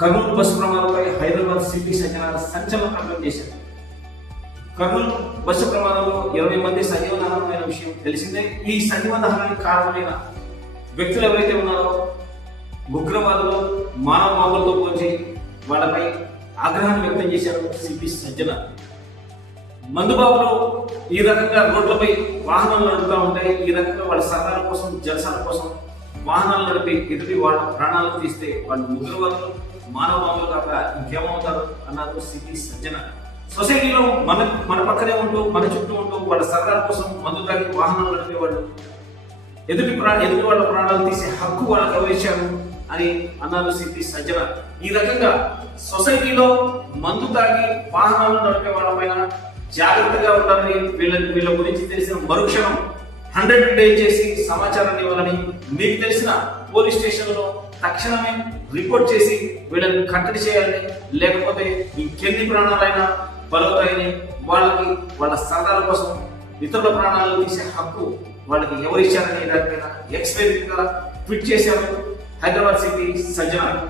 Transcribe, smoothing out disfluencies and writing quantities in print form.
Kurnool bus ప్రమాదంపై Hyderabad CP Sajjanar సంచలన ప్రకటన చేశారు. కర్నూలు బస్సు ప్రమాదంలో 20 మంది సజీవ దహనమైన విషయం తెలిసిందే. ఈ సజీవ దహనానికి కారణమైన వ్యక్తులు ఎవరైతే ఉన్నారో ఉగ్రవాదులు మానవ మామూలతో పోల్చి వాళ్ళపై ఆగ్రహాన్ని వ్యక్తం చేశారు సిపి సజ్జనార్. మందుబాబులు ఈ రకంగా రోడ్లపై వాహనాలు నడుపుతూ ఉంటాయి. ఈ రకంగా వాళ్ళ సరదాల కోసం జలసాల కోసం వాహనాలు నడిపి ఎదుటి వాళ్ళ ప్రాణాలు తీస్తే వాళ్ళు ఉగ్రవాదులు మానవ మామూలు కాక ఇంకేమవుతారు అన్నారు సిపి సజ్జనార్. సొసైటీలో మన పక్కనే ఉంటూ మన చుట్టూ ఉంటూ వాళ్ళ సరదాల కోసం మందు తాగి వాహనాలు నడిపే వాళ్ళు ఎదుటి వాళ్ళ ప్రాణాలు తీసే హక్కు వాళ్ళకి ఎవరిచ్చారు అని అన్నారు సిపి సజ్జనార్. ఈ రకంగా సొసైటీలో మందు తాగి వాహనాలు నడిపే వాళ్ళ పైన జాగ్రత్తగా ఉండాలని వీళ్ళ గురించి తెలిసిన మరుక్షణం 100 డైల్ చేసి సమాచారాన్ని ఇవ్వాలని, మీకు తెలిసిన పోలీస్ స్టేషన్లో తక్షణమే రిపోర్ట్ చేసి వీళ్ళని కట్టడి చేయాలని, లేకపోతే ఇంకెన్ని ప్రాణాలైనా బలవుతాయని, వాళ్ళ సరదాల కోసం ఇతరుల ప్రాణాలు తీసే హక్కు వాళ్ళకి ఎవరిచ్చారని దానిపైన ఎక్స్పైరీగా ట్వీట్ చేశారు హైదరాబాద్ సిపి సజ్జనార్.